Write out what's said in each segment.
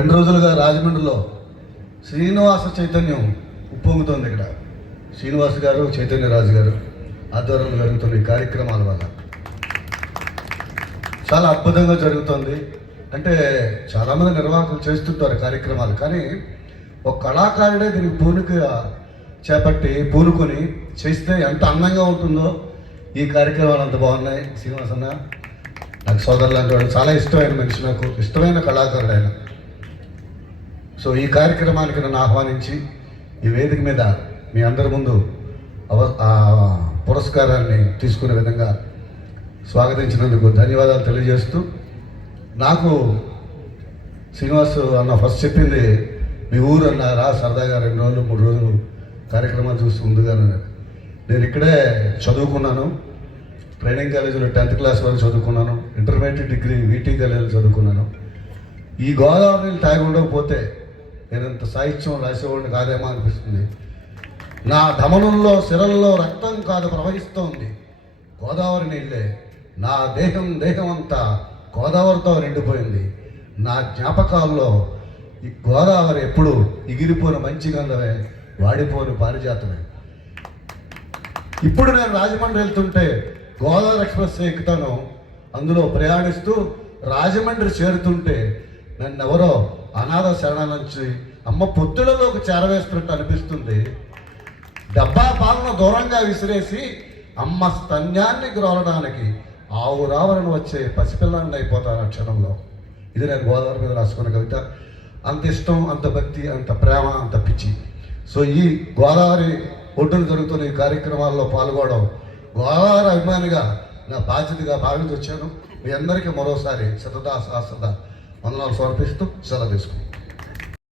రెండు రోజులుగా రాజమండ్రిలో శ్రీనివాస చైతన్యం ఉప్పొంగుతోంది ఇక్కడ. శ్రీనివాస్ గారు చైతన్యరాజు గారు ఆధ్వర్యంలో జరుగుతున్న ఈ కార్యక్రమాల వల్ల. చాలా అద్భుతంగా జరుగుతుంది. అంటే చాలామంది నిర్వాహకులు చేస్తుంటారు కార్యక్రమాలు కానీ ఒక కళాకారుడే దీనికి పూనుకగా చేపట్టి పూనుకొని చేస్తే ఎంత అందంగా ఉంటుందో ఈ కార్యక్రమాలు అంత బాగున్నాయి. శ్రీనివాస్ అన్న నాకు సోదరులు అంటే చాలా ఇష్టమైన మనిషి నాకు ఇష్టమైన కళాకారుడు ఆయన. సో ఈ కార్యక్రమానికి నన్ను ఆహ్వానించి ఈ వేదిక మీద మీ అందరి ముందు అవ పురస్కారాన్ని తీసుకునే విధంగా స్వాగతించినందుకు ధన్యవాదాలు తెలియజేస్తూ నాకు శ్రీనివాస్ అన్న ఫస్ట్ చెప్పింది మీ ఊరు అన్నారా సరదాగా రెండు రోజులు మూడు రోజులు కార్యక్రమాలు చూస్తూ ముందుగానే నేను ఇక్కడే చదువుకున్నాను. ట్రైనింగ్ కాలేజీలో టెన్త్ క్లాస్ వరకు చదువుకున్నాను. ఇంటర్మీడియట్ డిగ్రీ వీటీ కాలేజీలో చదువుకున్నాను. ఈ గోదావరిని తాగి ఉండకపోతే నేను ఇంత సాహిత్యం రాసేవాడిని కాదేమో అనిపిస్తుంది. నా ధమనుల్లో సిరల్లో రక్తం కాదు ప్రవహిస్తోంది. గోదావరి నీళ్ళే. నా దేహం దేహం అంతా గోదావరితో నిండిపోయింది. నా జ్ఞాపకాల్లో ఈ గోదావరి ఎప్పుడు ఎగిరిపోయిన మంచి గంధమే వాడిపోని పారిజాతమే. ఇప్పుడు నేను రాజమండ్రి వెళ్తుంటే గోదావరి ఎక్స్ప్రెస్ ఎక్కుతాను. అందులో ప్రయాణిస్తూ రాజమండ్రి చేరుతుంటే నన్ను ఎవరో అనాథ శరణ నుంచి అమ్మ పొత్తులలోకి చేరవేస్తున్నట్టు అనిపిస్తుంది. డబ్బా పాలన దూరంగా విసిరేసి అమ్మ స్తన్యాన్ని గ్రోలడానికి ఆవు రావరణ వచ్చే పసిపిల్లాన్ని అయిపోతాను ఆ క్షణంలో. ఇది నేను గోదావరి మీద రాసుకున్న కవిత. అంత ఇష్టం అంత భక్తి అంత ప్రేమ అంత పిచ్చి. సో ఈ గోదావరి ఒడ్డున జరుగుతున్న ఈ కార్యక్రమాల్లో పాల్గొనడం గోదావరి అభిమానిగా నా బాధ్యతగా భావించి వచ్చాను. మీ అందరికీ మరోసారి శతదా సహస్రద వందనాలు సమర్పిస్తూ సెలవు తీసుకున్నాం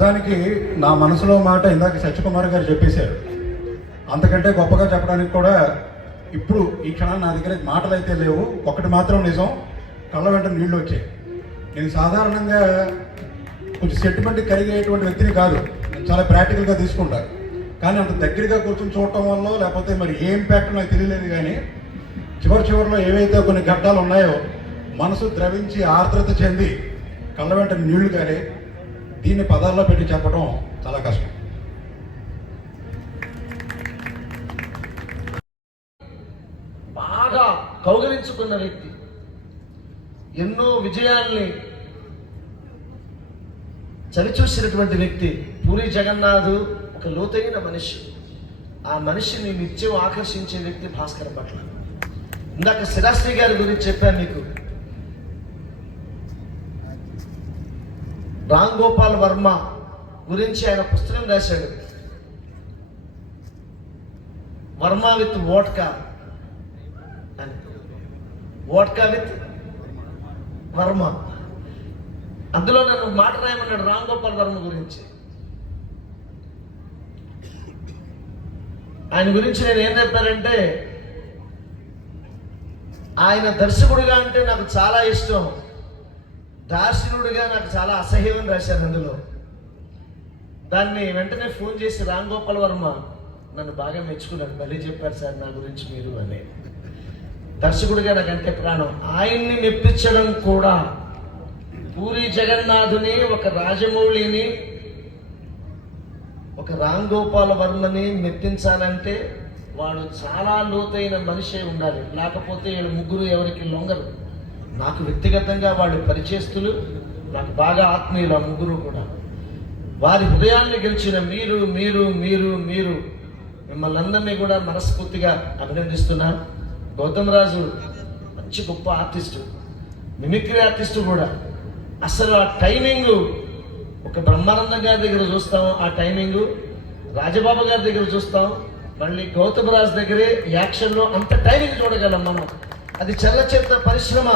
దానికి నా మనసులో మాట ఇందాక సత్యకుమార్ గారు చెప్పేశారు. అంతకంటే గొప్పగా చెప్పడానికి కూడా ఇప్పుడు ఈ క్షణాన్ని నా దగ్గర మాటలు అయితే లేవు. ఒకటి మాత్రం నిజం కళ్ళ వెంట నీళ్ళు వచ్చాయి. నేను సాధారణంగా కొంచెం సెంటిమెంట్ కలిగేటువంటి వ్యక్తిని కాదు. నేను చాలా ప్రాక్టికల్గా తీసుకుంటాను కానీ అంత దగ్గరగా కూర్చొని చూడటం వల్ల లేకపోతే మరి ఏ ఇంపాక్ట్ నాకు తెలియలేదు కానీ చివరి చివరిలో ఏవైతే కొన్ని ఘట్టాలు ఉన్నాయో మనసు ద్రవించి ఆర్ద్రత చెంది కళ్ళ వెంట నీళ్ళు కానీ దీన్ని పదాల్లో పెట్టి చెప్పడం చాలా కష్టం. బాగా కౌగలించుకున్న వ్యక్తి. ఎన్నో విజయాల్ని చవిచూసినటువంటి వ్యక్తి. పూరి జగన్నాథ్ ఒక లోతైన మనిషి. ఆ మనిషిని నిత్యం ఆకర్షించే వ్యక్తి భాస్కర్ పట్ల ఇందాక శిరాశ్రీ గారి గురించి చెప్పాను మీకు. రామ్ గోపాల్ వర్మ గురించి ఆయన పుస్తకం రాశాడు. వర్మ విత్ వోట్కా అని. Vodka with Varma. అందులో నన్ను మాట రాయమన్నాడు రామ్ గోపాల్ వర్మ గురించి. ఆయన గురించి నేను ఏం చెప్పానంటే ఆయన దర్శకుడుగా అంటే నాకు చాలా ఇష్టం. దార్శనుడిగా నాకు చాలా అసహ్యం రాశారు అందులో. దాన్ని వెంటనే ఫోన్ చేసి రామ్ గోపాల్ వర్మ నన్ను బాగా మెచ్చుకున్నాను మళ్ళీ చెప్పారు సార్ నా గురించి మీరు అని. దర్శకుడిగా నాకంటే ప్రాణం. ఆయన్ని మెప్పించడం కూడా పూరి జగన్నాథుని ఒక రాజమౌళిని ఒక రామ్ గోపాల్ వర్మని మెప్పించాలంటే వాడు చాలా లోతైన మనిషే ఉండాలి. లేకపోతే వీళ్ళు ముగ్గురు ఎవరికి లొంగరు. నాకు వ్యక్తిగతంగా వాళ్ళు పరిచేస్తులు నాకు బాగా ఆత్మీయులు ఆ ముగ్గురు కూడా. వారి హృదయాన్ని గెలిచిన మీరు మీరు మీరు మీరు మిమ్మల్ని అందరినీ కూడా మనస్ఫూర్తిగా అభినందిస్తున్నా. గౌతమ్ రాజు మంచి గొప్ప ఆర్టిస్టు మిమిక్రీ ఆర్టిస్టు కూడా. అసలు ఆ టైమింగ్ ఒక బ్రహ్మానందం గారి దగ్గర చూస్తాం ఆ టైమింగ్ రాజబాబు గారి దగ్గర చూస్తాం. మళ్ళీ గౌతమ్ రాజు దగ్గరే యాక్షన్లో అంత టైమింగ్ చూడగలం మనం. అది చలనచిత్ర పరిశ్రమ.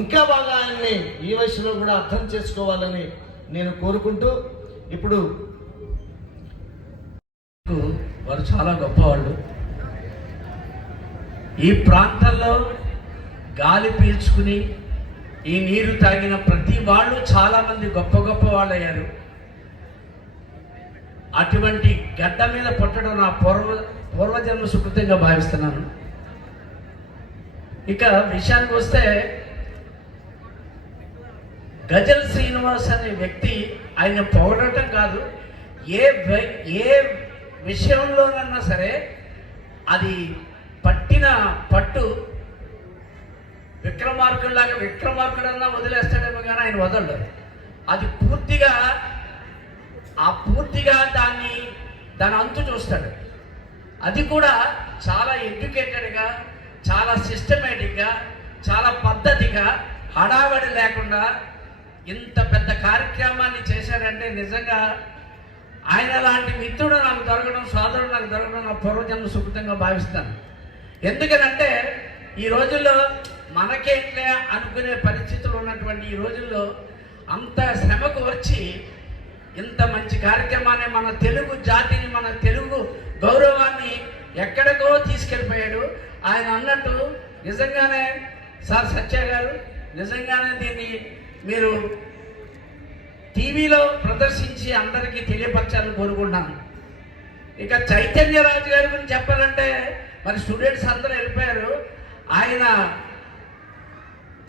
ఇంకా బాగా ఆయన్ని ఈ వయసులో కూడా అర్థం చేసుకోవాలని నేను కోరుకుంటూ ఇప్పుడు వారు చాలా గొప్పవాళ్ళు. ఈ ప్రాంతంలో గాలి పీల్చుకుని ఈ నీరు తాగిన ప్రతి వాళ్ళు చాలామంది గొప్ప గొప్ప వాళ్ళు అయ్యారు అటువంటి గడ్డ మీద పుట్టడం నా పూర్వ పూర్వజన్మ సుకృతంగా భావిస్తున్నాను. ఇక విషయానికి వస్తే గజల్ శ్రీనివాస్ అనే వ్యక్తి ఆయన పొగడటం కాదు ఏ ఏ విషయంలోనన్నా సరే అది పట్టిన పట్టు విక్రమార్కుడిలాగా విక్రమార్కుడన్నా వదిలేస్తాడేమో కానీ ఆయన వదలడు. అది పూర్తిగా ఆ పూర్తిగా దాన్ని దాని అంతు చూస్తాడు. అది కూడా చాలా ఎడ్యుకేటెడ్గా చాలా సిస్టమేటిక్గా చాలా పద్ధతిగా హడావడి లేకుండా ఇంత పెద్ద కార్యక్రమాన్ని చేశాడంటే నిజంగా ఆయన లాంటి మిత్రుడు నాకు దొరకడం సోదరుడు నాకు దొరకడం నా పూర్వజన్మ సుకృతంగా భావిస్తాను. ఎందుకనంటే ఈ రోజుల్లో మనకేంట్లే అనుకునే పరిస్థితులు ఉన్నటువంటి ఈ రోజుల్లో అంత శ్రమకు వచ్చి ఇంత మంచి కార్యక్రమాన్ని మన తెలుగు జాతిని మన తెలుగు గౌరవాన్ని ఎక్కడికో తీసుకెళ్ళిపోయాడు. ఆయన అన్నట్టు నిజంగానే సార్ సత్య గారు నిజంగానే దీన్ని మీరు టీవీలో ప్రదర్శించి అందరికీ తెలియపరచాలని కోరుకుంటున్నాను. ఇక చైతన్య రాజు గారి గురించి చెప్పాలంటే మరి స్టూడెంట్స్ అందరూ వెళ్ళిపోయారు. ఆయన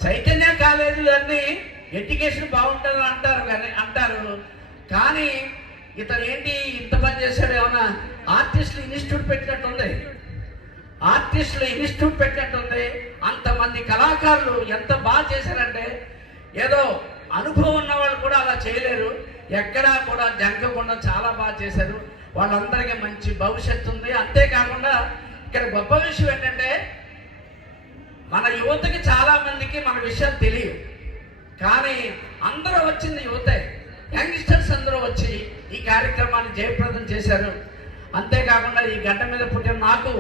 చైతన్య కాలేజీలు అన్నీ ఎడ్యుకేషన్ బాగుంటుందని అంటారు కానీ అంటారు. కానీ ఇతను ఏంటి ఇంత పని చేశాడు ఏమన్నా ఆర్టిస్టులు ఇన్స్టిట్యూట్ పెట్టినట్టుంది ఆర్టిస్టులు ఇన్స్టిట్యూట్ పెట్టినట్టుంది. అంతమంది కళాకారులు ఎంత బాగా చేశారంటే ఏదో అనుభవం ఉన్న వాళ్ళు కూడా అలా చేయలేరు. ఎక్కడా కూడా జంకకుండా చాలా బాగా చేశారు. వాళ్ళందరికీ మంచి భవిష్యత్తు ఉంది. అంతేకాకుండా ఇక్కడ గొప్ప విషయం ఏంటంటే మన యువతకి చాలా మందికి మన విషయాలు తెలియదు కానీ అందరూ వచ్చింది యువతే. యంగ్స్టర్స్ అందరూ వచ్చి ఈ కార్యక్రమాన్ని జయప్రదం చేశారు. అంతేకాకుండా ఈ గడ్డ మీద పుట్టిన నాకు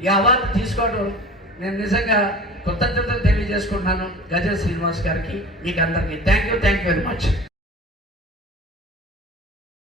ఈ అవార్డు తీసుకోవడం నేను నిజంగా కృతజ్ఞతలు తెలియజేసుకుంటున్నాను గజ శ్రీనివాస్ గారికి. మీకు అందరికీ thank you thank you very much